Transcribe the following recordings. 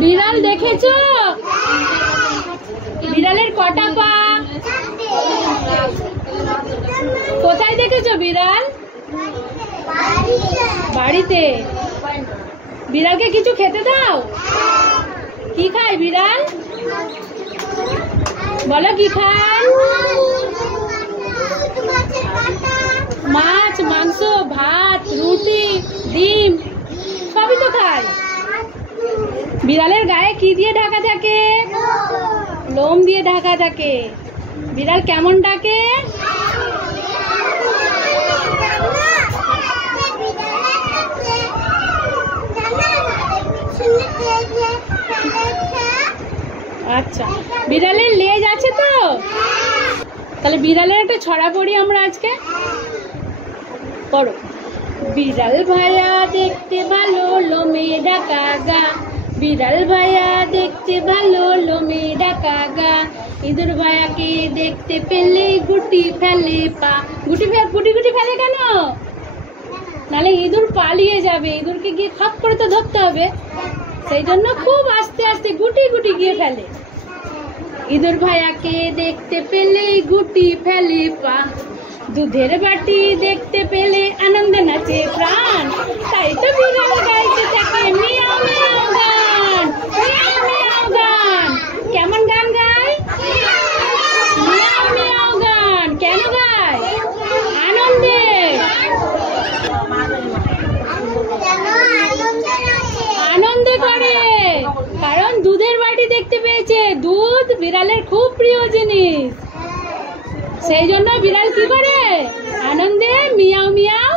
বিড়াল দেখেছো? বিড়ালের কটা পা? কোথায় দেখেছো বিড়াল? বাড়িতে। বিড়ালকে কিছু খেতে দাও। কি খায় বিড়াল? বলো কি খায়? মাছ, মাংস, ভাত, রুটি, ডিম সবই তো খায়। বিড়ালের গায়ে কি দিয়ে ঢাকা থাকে? লোম দিয়ে ঢাকা থাকে। বিড়াল কেমন ডাকে? আচ্ছা, বিড়ালের লেজ আছে তো? তাহলে বিড়ালের একটা ছড়া পড়ি আমরা আজকে। পড়ো। বিড়াল ভাইয়া দেখতে ভালো, লোমে ঢাকা গা। বিড়াল ভাইয়া দেখতে ভালো, লোমে ঢাকা গা। ইঁদুর ভাইয়াকে দেখতে পেলে গুটি ফেলে পা। গুটি ফেলে কেন? নালে ইঁদুর পালিয়ে যাবে। ইঁদুরকে গিয়ে খপ করে তো ধরতে হবে, সেই জন্য খুব আস্তে আস্তে গুটি গুটি গিয়ে ফেলে। ইঁদুর ভাইয়াকে দেখতে পেলে গুটি ফেলে পা। দুধের বাটি দেখতে পেলে আনন্দে নাচে প্রাণ। তাই তো বিড়াল গাইতে থাকে মিয়াও মিয়াও গান, মিয়াও মিয়াও গান। কেমন গান গায়? মিয়াও মিয়াও গান। কেন গায়? আনন্দে। আনন্দে করে, কারণ দুধের বাটি দেখতে পেয়েছে। দুধ বিড়ালের খুব প্রিয় জিনিস, সেই জন্য বিড়াল কি করে? আনন্দে মিয়াও মিয়াও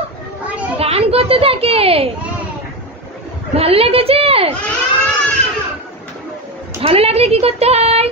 গান করতে থাকে। ভালো লেগেছে? ভালো লাগলে কি করতে হয়?